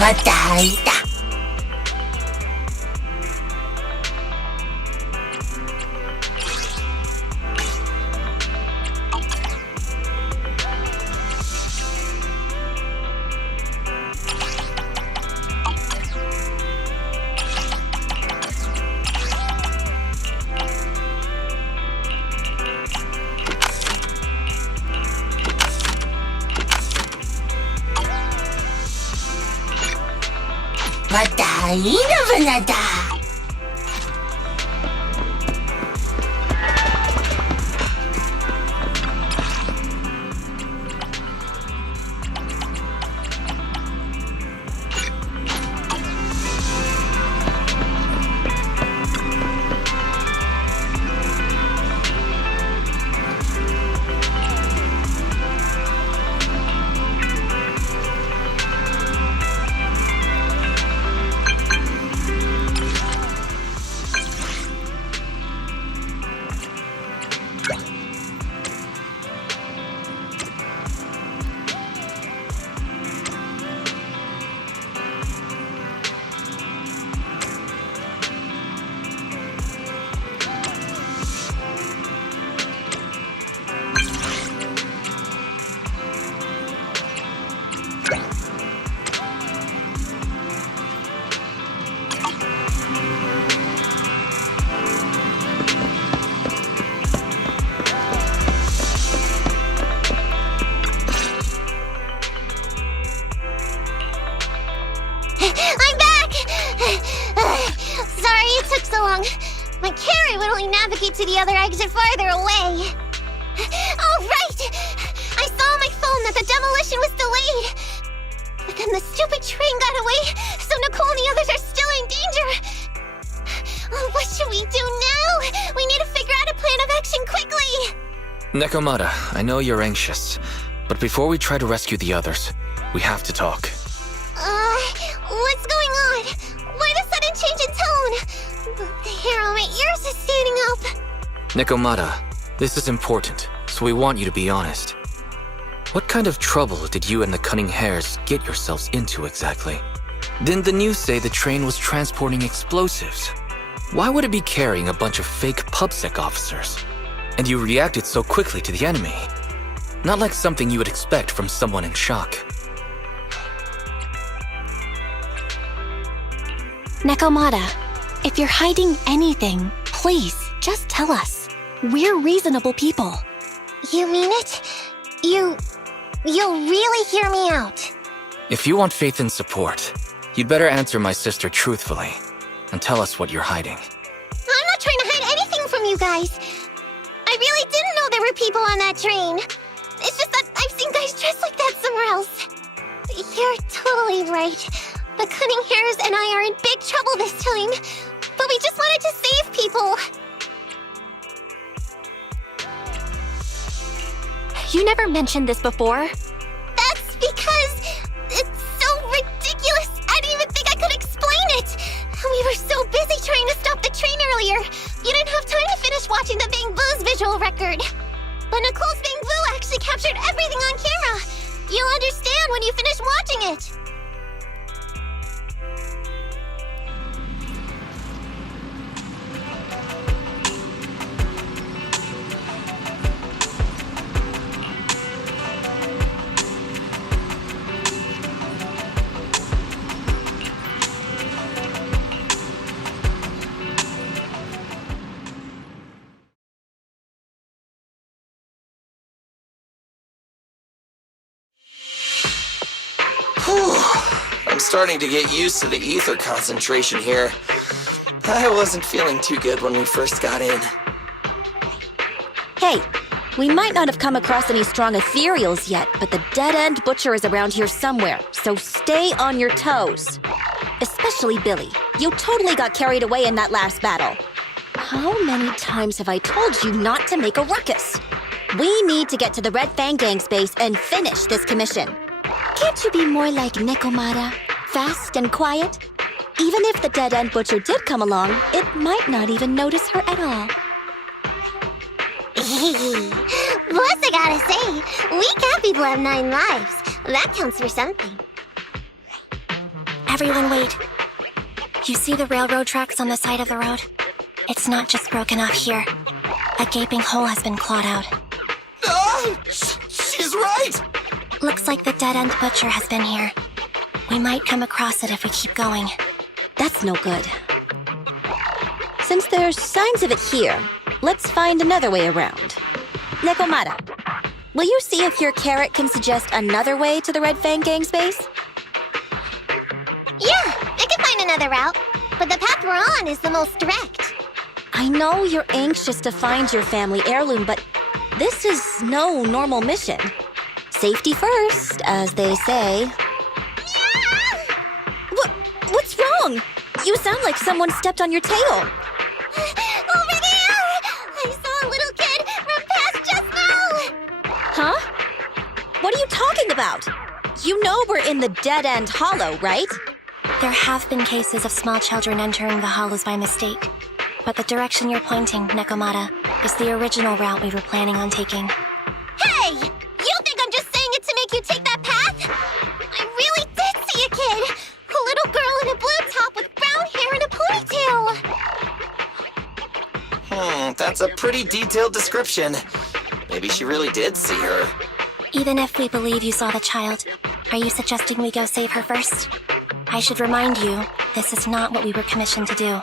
Patay ta. Patay na ba na ta? I'm back! Sorry it took so long. My carry would only navigate to the other exit farther away. Oh, right! I saw on my phone that the demolition was delayed. But then the stupid train got away, so Nicole and the others are still in danger. Oh, what should we do now? We need to figure out a plan of action quickly. Nekomata, I know you're anxious, but before we try to rescue the others, we have to talk. What's going on? Why the sudden change in tone? The hair on my ears is standing up. Nekomata, this is important, so we want you to be honest. What kind of trouble did you and the cunning hares get yourselves into exactly? Didn't the news say the train was transporting explosives? Why would it be carrying a bunch of fake PubSec officers? And you reacted so quickly to the enemy. Not like something you would expect from someone in shock. Nekomata, if you're hiding anything, please, just tell us. We're reasonable people. You mean it? You'll really hear me out. If you want faith and support, you'd better answer my sister truthfully and tell us what you're hiding. I'm not trying to hide anything from you guys. I really didn't know there were people on that train. It's just that I've seen guys dressed like that somewhere else. You're totally right. The cunning hares and I are in big trouble this time. But we just wanted to save people. You never mentioned this before. That's because it's so ridiculous. I didn't even think I could explain it. We were so busy trying to stop the train earlier. You didn't have time to finish watching the Bang Boo's visual record. But Nicole's Bang Boo actually captured everything on camera. You'll understand when you finish watching it. I'm starting to get used to the ether concentration here. I wasn't feeling too good when we first got in. Hey, we might not have come across any strong ethereals yet, but the dead-end butcher is around here somewhere, so stay on your toes. Especially Billy. You totally got carried away in that last battle. How many times have I told you not to make a ruckus? We need to get to the Red Fang Gang space and finish this commission. Can't you be more like Nekomata? Fast and quiet? Even if the dead-end butcher did come along, it might not even notice her at all. Plus, I gotta say, we cat people have 9 lives. That counts for something. Everyone wait. You see the railroad tracks on the side of the road? It's not just broken off here. A gaping hole has been clawed out. She's right! Looks like the dead-end butcher has been here. We might come across it if we keep going. That's no good. Since there's signs of it here, let's find another way around. Nekomata, will you see if your carrot can suggest another way to the Red Fang Gang's base? Yeah, I can find another route, but the path we're on is the most direct. I know you're anxious to find your family heirloom, but this is no normal mission. Safety first, as they say. What's wrong? You sound like someone stepped on your tail. Over there! I saw a little kid run past just now! Huh? What are you talking about? You know we're in the dead-end hollow, right? There have been cases of small children entering the hollows by mistake. But the direction you're pointing, Nekomata, is the original route we were planning on taking. Hey! You think I'm just saying it to make you take that path? I really did see a kid! A little girl in a blue top with brown hair and a ponytail! That's a pretty detailed description. Maybe she really did see her. Even if we believe you saw the child, are you suggesting we go save her first? I should remind you, this is not what we were commissioned to do.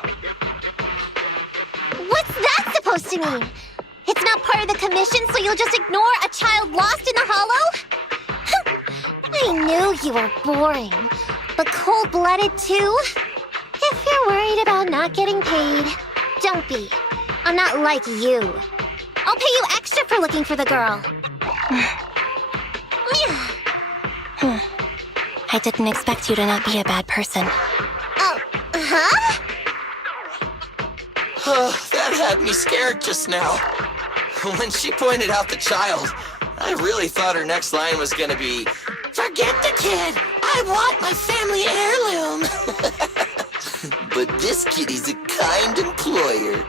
What's that supposed to mean? It's not part of the commission, so you'll just ignore a child lost in the hollow? I knew you were boring, but cold-blooded too? If you're worried about not getting paid, don't be. I'm not like you. I'll pay you extra for looking for the girl. I didn't expect you to not be a bad person. Oh, huh? That had me scared just now. When she pointed out the child, I really thought her next line was gonna be, "Forget the kid! I want my family heirloom!" But this kitty's a kind employer.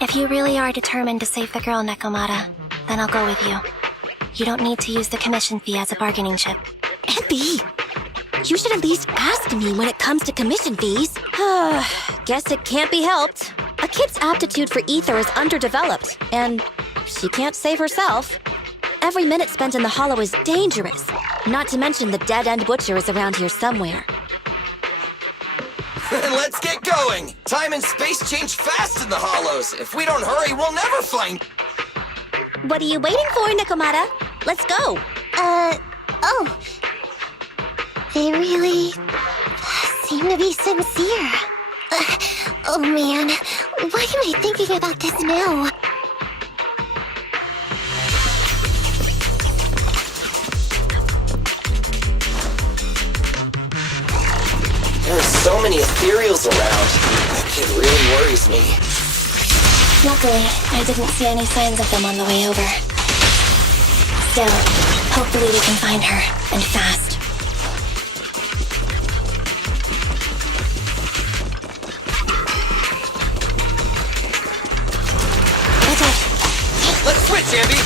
If you really are determined to save the girl, Nekomata, then I'll go with you. You don't need to use the commission fee as a bargaining chip. Envy! You should at least ask me when it comes to commission fees. Guess it can't be helped. A kid's aptitude for ether is underdeveloped, and she can't save herself. Every minute spent in the hollow is dangerous. Not to mention the dead-end butcher is around here somewhere. Then let's get going! Time and space change fast in the hollows. If we don't hurry, we'll never find... What are you waiting for, Nekomata? Let's go! Oh. They really seem to be sincere. Oh man, why am I thinking about this now? There's so many ethereals around. It really worries me. Luckily, I didn't see any signs of them on the way over. Still, hopefully we can find her, and fast. Let's switch, Andy!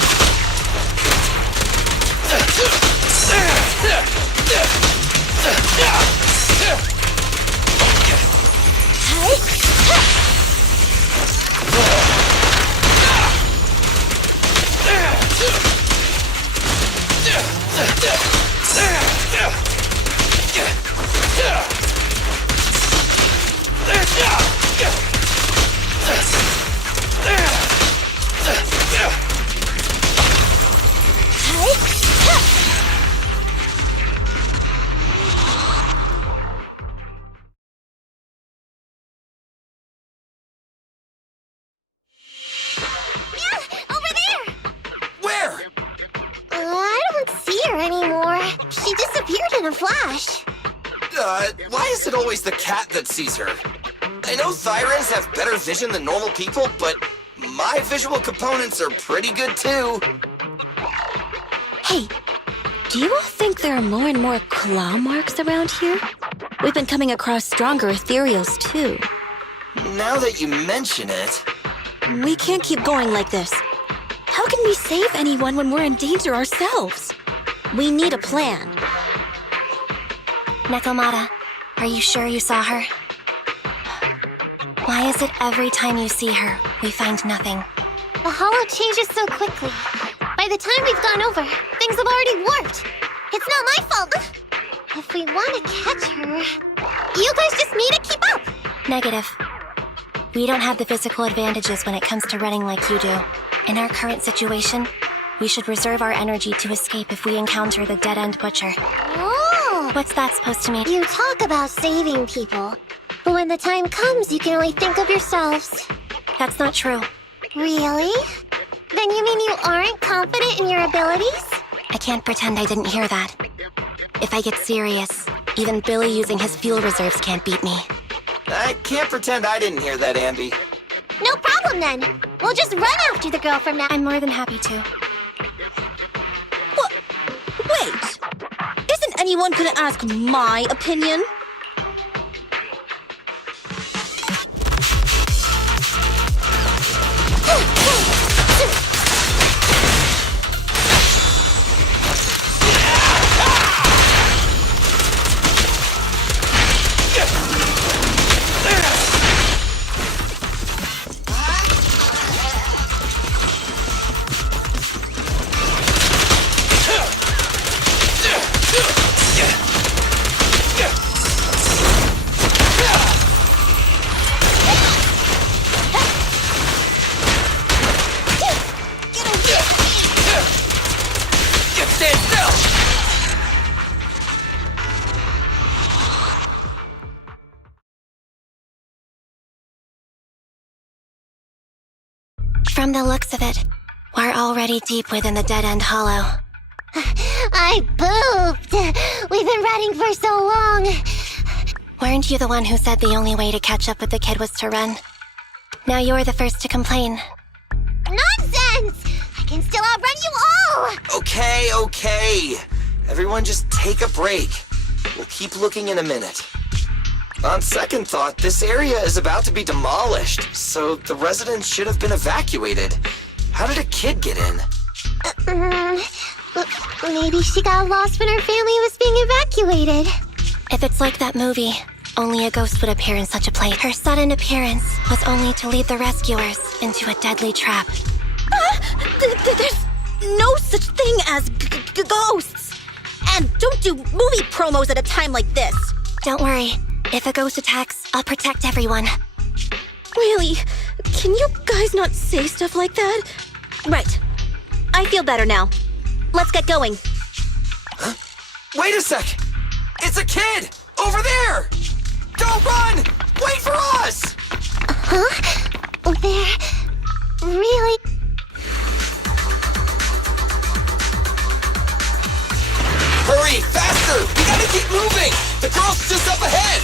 She disappeared in a flash. Why is it always the cat that sees her? I know Thyrans have better vision than normal people, but my visual components are pretty good too. Hey, do you all think there are more and more claw marks around here? We've been coming across stronger ethereals too. Now that you mention it... We can't keep going like this. How can we save anyone when we're in danger ourselves? We need a plan. Nekomata, are you sure you saw her? Why is it every time you see her, we find nothing? The holo changes so quickly. By the time we've gone over, things have already warped. It's not my fault. If we want to catch her, you guys just need to keep up. Negative. We don't have the physical advantages when it comes to running like you do. In our current situation, we should reserve our energy to escape if we encounter the dead-end butcher. Oh! What's that supposed to mean? You talk about saving people, but when the time comes, you can only think of yourselves. That's not true. Really? Then you mean you aren't confident in your abilities? I can't pretend I didn't hear that. If I get serious, even Billy using his fuel reserves can't beat me. I can't pretend I didn't hear that, Ambi. No problem then. We'll just run after the girl from now. I'm more than happy to. What? Wait! Isn't anyone gonna ask my opinion? From the looks of it, we're already deep within the dead-end hollow. I pooped. We've been running for so long. Weren't you the one who said the only way to catch up with the kid was to run? Now you're the first to complain. Nonsense! I can still outrun you all! Okay. Everyone just take a break. We'll keep looking in a minute. On second thought, this area is about to be demolished, so the residents should have been evacuated. How did a kid get in? Maybe she got lost when her family was being evacuated. If it's like that movie, only a ghost would appear in such a place. Her sudden appearance was only to lead the rescuers into a deadly trap. There's no such thing as ghosts! And don't do movie promos at a time like this! Don't worry. If a ghost attacks, I'll protect everyone. Really? Can you guys not say stuff like that? Right. I feel better now. Let's get going. Huh? Wait a sec! It's a kid! Over there! Don't run! Wait for us! Huh? There? Really? Hurry! Faster! We gotta keep moving! The girl's just up ahead!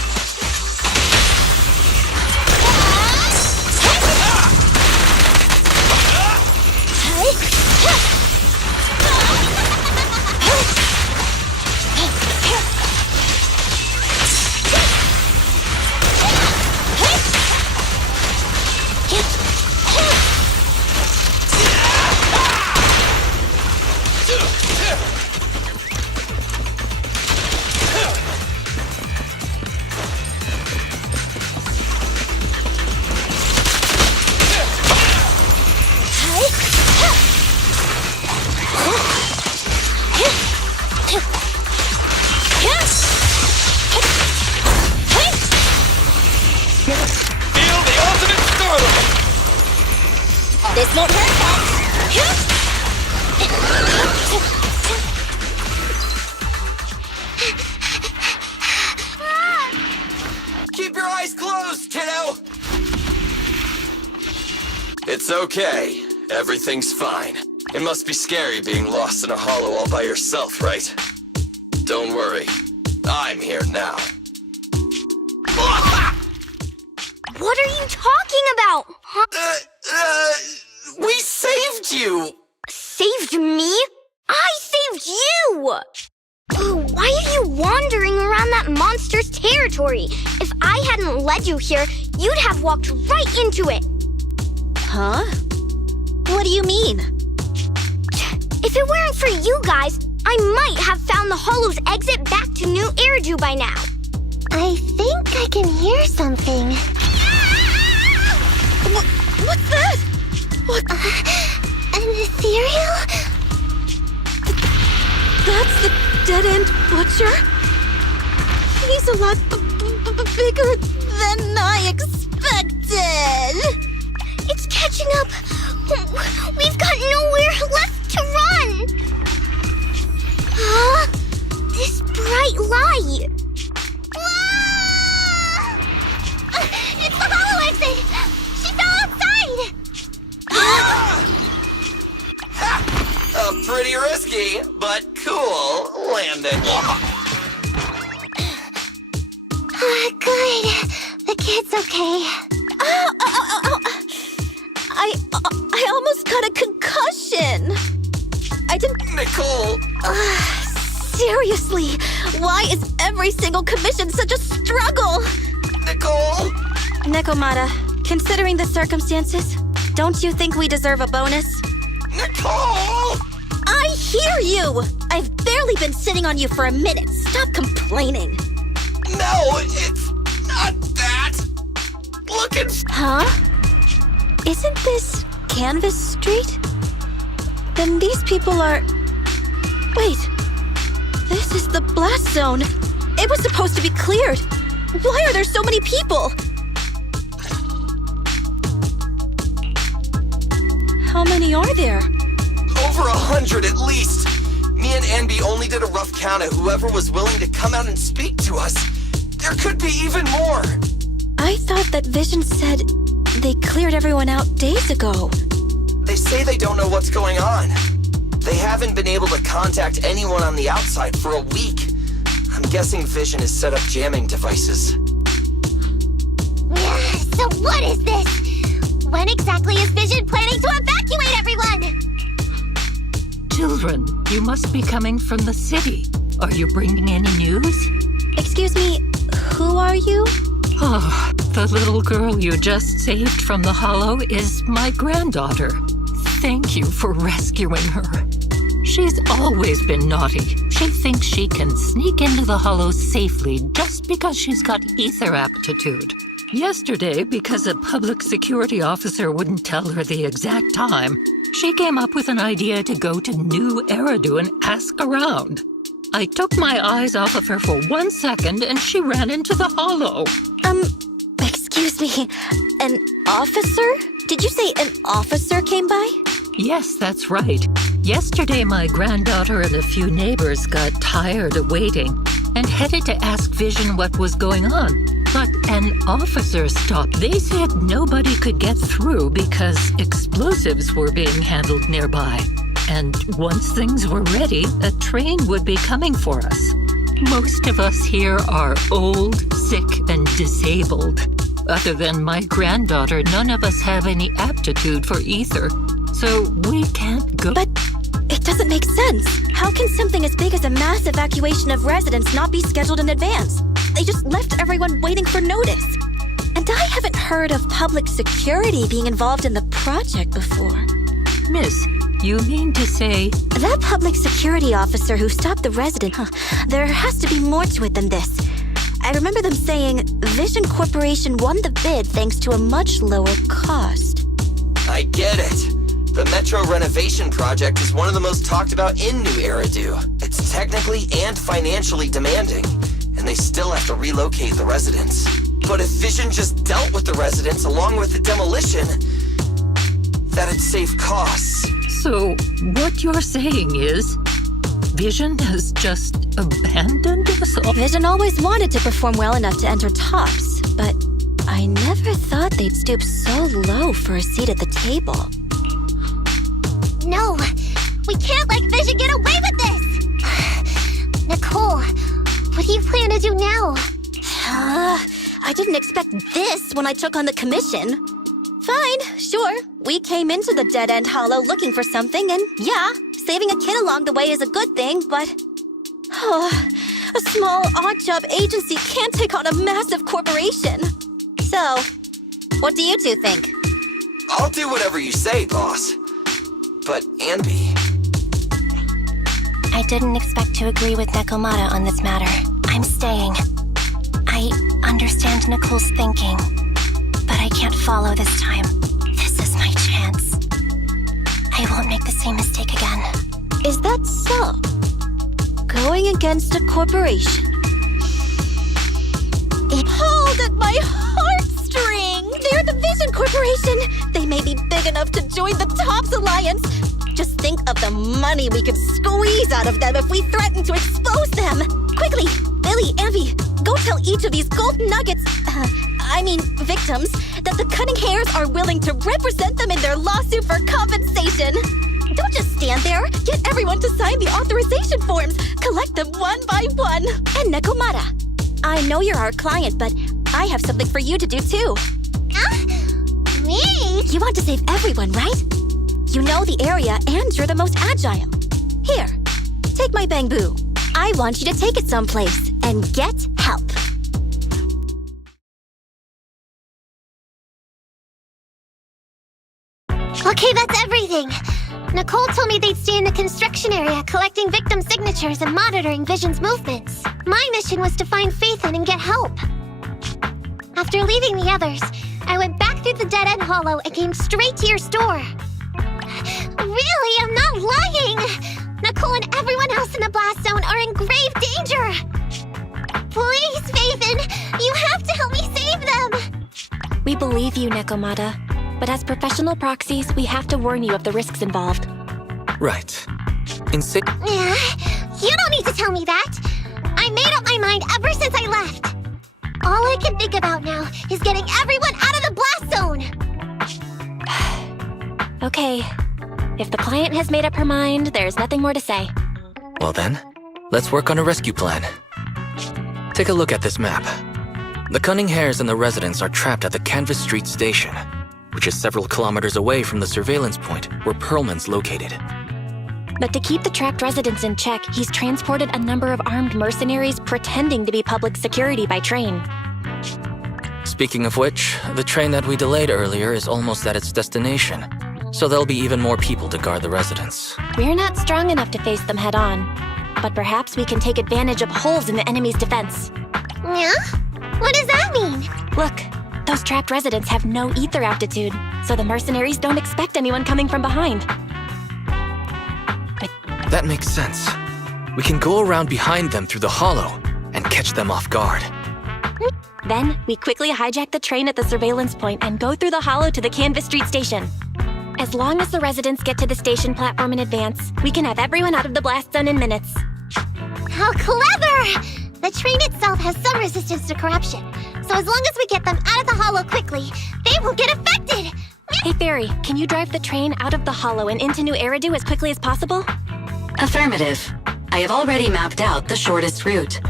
This won't hurt. Keep your eyes closed, kiddo! It's okay. Everything's fine. It must be scary being lost in a hollow all by yourself, right? Don't worry. I'm here now. What are you talking about? We saved you! Saved me? I saved you! Why are you wandering around that monster's territory? If I hadn't led you here, you'd have walked right into it. Huh? What do you mean? If it weren't for you guys, I might have found the hollow's exit back to New Eridu by now. I think I can hear something. What's that? What? An ethereal? That's the dead-end butcher? He's a lot bigger than I expected. It's catching up. We've got nowhere left to run. Huh? This bright light. Ah! It's the hollow exit. She fell outside. Pretty risky, but cool landing. Good. The kid's okay. Ow. I almost got a concussion. I didn't... Nicole! Seriously, why is every single commission such a struggle? Nicole! Nekomata, considering the circumstances, don't you think we deserve a bonus? Nicole! I hear you! I've barely been sitting on you for a minute. Stop complaining. No, it's not that. Look at... Huh? Isn't this Canvas Street? Then these people are... Wait. This is the blast zone. It was supposed to be cleared. Why are there so many people? How many are there? Over 100 at least. Me and Envy only did a rough count of whoever was willing to come out and speak to us. There could be even more. I thought that Vision said they cleared everyone out days ago. They say they don't know what's going on. They haven't been able to contact anyone on the outside for a week. I'm guessing Vision has set up jamming devices. So what is this? When exactly is Vision planning to evacuate everyone? Children, you must be coming from the city. Are you bringing any news? Excuse me, who are you? Oh, the little girl you just saved from the hollow is my granddaughter. Thank you for rescuing her. She's always been naughty. She thinks she can sneak into the hollow safely just because she's got ether aptitude. Yesterday, because a public security officer wouldn't tell her the exact time, she came up with an idea to go to New Eridu and ask around. I took my eyes off of her for 1 second and she ran into the hollow. Excuse me, an officer? Did you say an officer came by? Yes, that's right. Yesterday, my granddaughter and a few neighbors got tired of waiting and headed to ask Vision what was going on. But an officer stopped. They said nobody could get through because explosives were being handled nearby. And once things were ready, a train would be coming for us. Most of us here are old, sick, and disabled. Other than my granddaughter, none of us have any aptitude for ether. So we can't go. But it doesn't make sense. How can something as big as a mass evacuation of residents not be scheduled in advance? They just left everyone waiting for notice. And I haven't heard of public security being involved in the project before. Miss, you mean to say... That public security officer who stopped the resident, there has to be more to it than this. I remember them saying Vision Corporation won the bid thanks to a much lower cost. I get it. The Metro renovation project is one of the most talked about in New Eridu. It's technically and financially demanding, and they still have to relocate the residents. But if Vision just dealt with the residents along with the demolition, that'd save costs. So, what you're saying is, Vision has just abandoned us all? Vision always wanted to perform well enough to enter tops, but I never thought they'd stoop so low for a seat at the table. No, we can't let Vision get away with this! Nicole, what do you plan to do now? I didn't expect this when I took on the commission. Fine, sure. We came into the dead-end hollow looking for something, and yeah, saving a kid along the way is a good thing, but... a small, odd-job agency can't take on a massive corporation. So, what do you two think? I'll do whatever you say, boss. But, Anby... I didn't expect to agree with Nekomata on this matter. I'm staying. I understand Nicole's thinking, but I can't follow this time. This is my chance. I won't make the same mistake again. Is that so? Going against a corporation. It pulled at my heartstring! They're the Vision Corporation! They may be big enough to join the TOPS Alliance. Just think of the money we could squeeze out of them if we threaten to expose them! Quickly, Billy, Envy, go tell each of these gold nuggets, victims, that the Cunning Hairs are willing to represent them in their lawsuit for compensation. Don't just stand there. Get everyone to sign the authorization forms. Collect them one by one. And Nekomata, I know you're our client, but I have something for you to do too. Me? You want to save everyone, right? You know the area and you're the most agile. Here, take my bamboo. I want you to take it someplace and get help. Okay, that's everything. Nicole told me they'd stay in the construction area, collecting victim signatures and monitoring Vision's movements. My mission was to find Faithin and get help. After leaving the others, I went back through the dead-end hollow and came straight to your store. Really, I'm not lying! Nicole and everyone else in the blast zone are in grave danger! Please, Faithin, you have to help me save them! We believe you, Nekomata. But as professional proxies, we have to warn you of the risks involved. Right. Yeah, you don't need to tell me that. I made up my mind ever since I left. All I can think about now is getting everyone out of the blast zone. Okay. If the client has made up her mind, there's nothing more to say. Well then, let's work on a rescue plan. Take a look at this map. The Cunning Hairs and the residents are trapped at the Canvas Street station, which is several kilometers away from the surveillance point where Perlman's located. But to keep the trapped residents in check, he's transported a number of armed mercenaries pretending to be public security by train. Speaking of which, the train that we delayed earlier is almost at its destination, so there'll be even more people to guard the residents. We're not strong enough to face them head-on, but perhaps we can take advantage of holes in the enemy's defense. Yeah? What does that mean? Look, those trapped residents have no ether aptitude, so the mercenaries don't expect anyone coming from behind. That makes sense. We can go around behind them through the hollow and catch them off guard. Then, we quickly hijack the train at the surveillance point and go through the hollow to the Canvas Street station. As long as the residents get to the station platform in advance, we can have everyone out of the blast zone in minutes. How clever! The train itself has some resistance to corruption, so as long as we get them out of the hollow quickly, they won't get affected! Hey Fairy, can you drive the train out of the hollow and into New Eridu as quickly as possible? Affirmative. I have already mapped out the shortest route.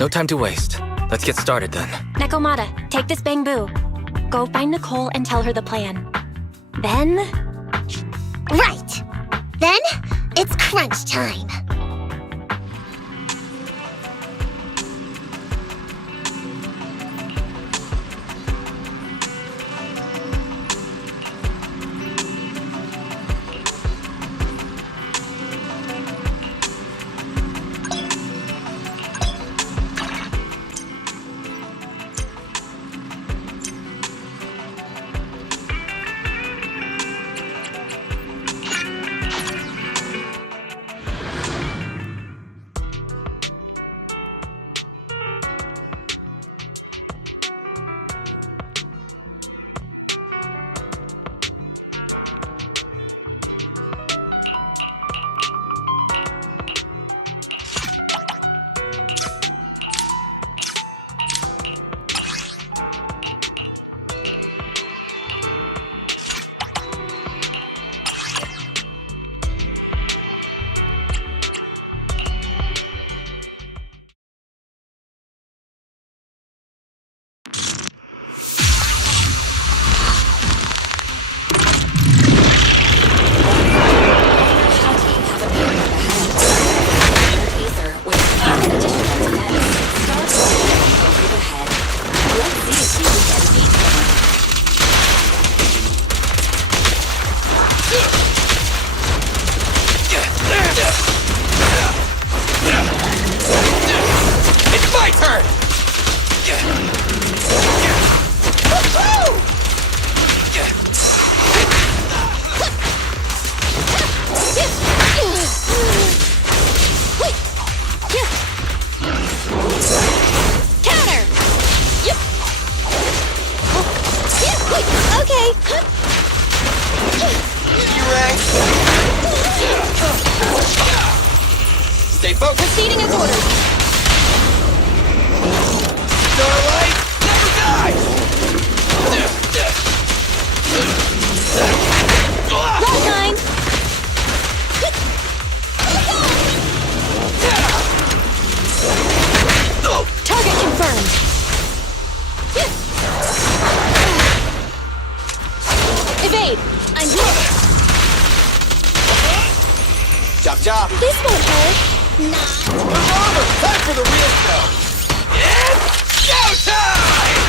No time to waste. Let's get started then. Nekomata, take this bamboo. Go find Nicole and tell her the plan. Then... Right! Then, it's crunch time! Stay focused. Proceeding as ordered. Starlight never dies! Run, kind. Target confirmed. Evade. I'm here. Chop chop. This won't hurt. Move over! Time for the real show! It's showtime!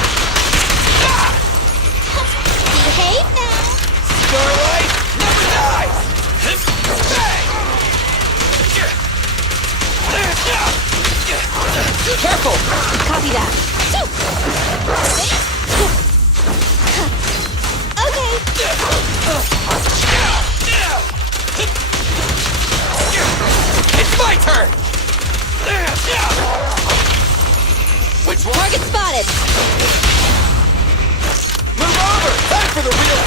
Behave now. Starlight never dies! Bang! Careful! Copy that. Okay. It's my turn! Which one? Target spotted. Move over! Time for the real...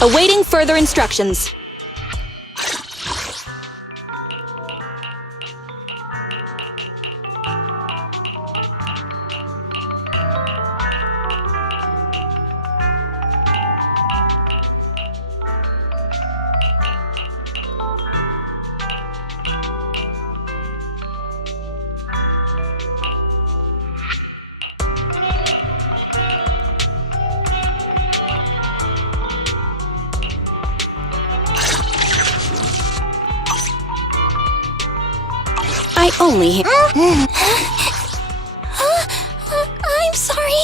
Awaiting further instructions. I only hear. I'm sorry.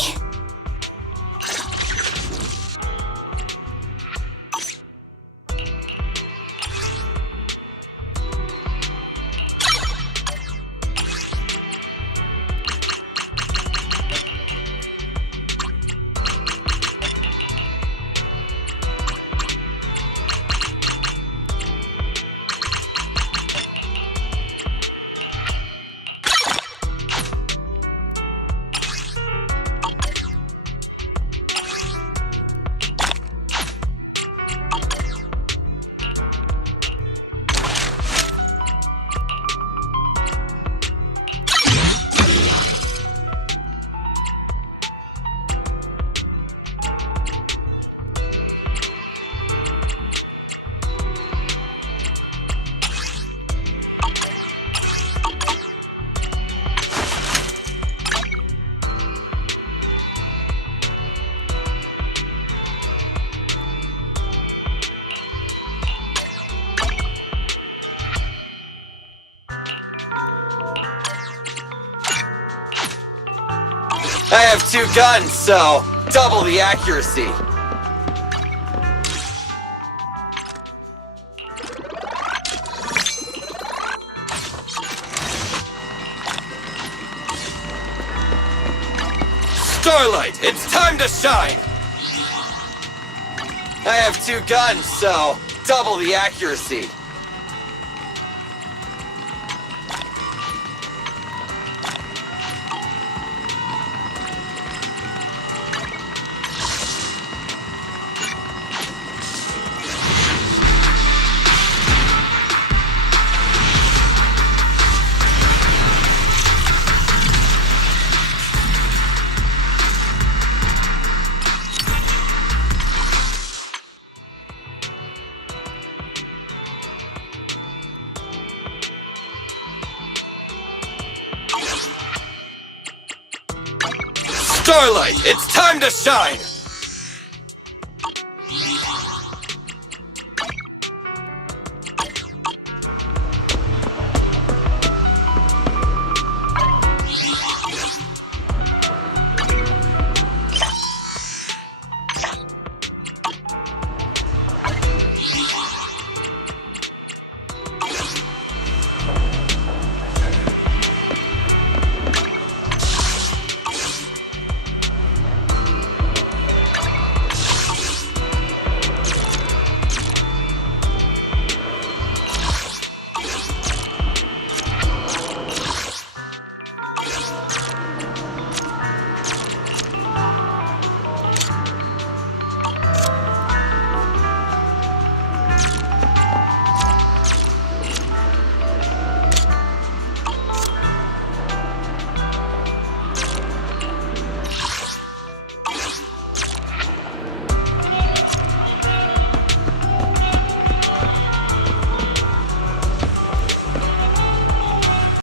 I have 2 guns, so double the accuracy. Starlight, it's time to shine! I have 2 guns, so double the accuracy. starlight, it's time to shine!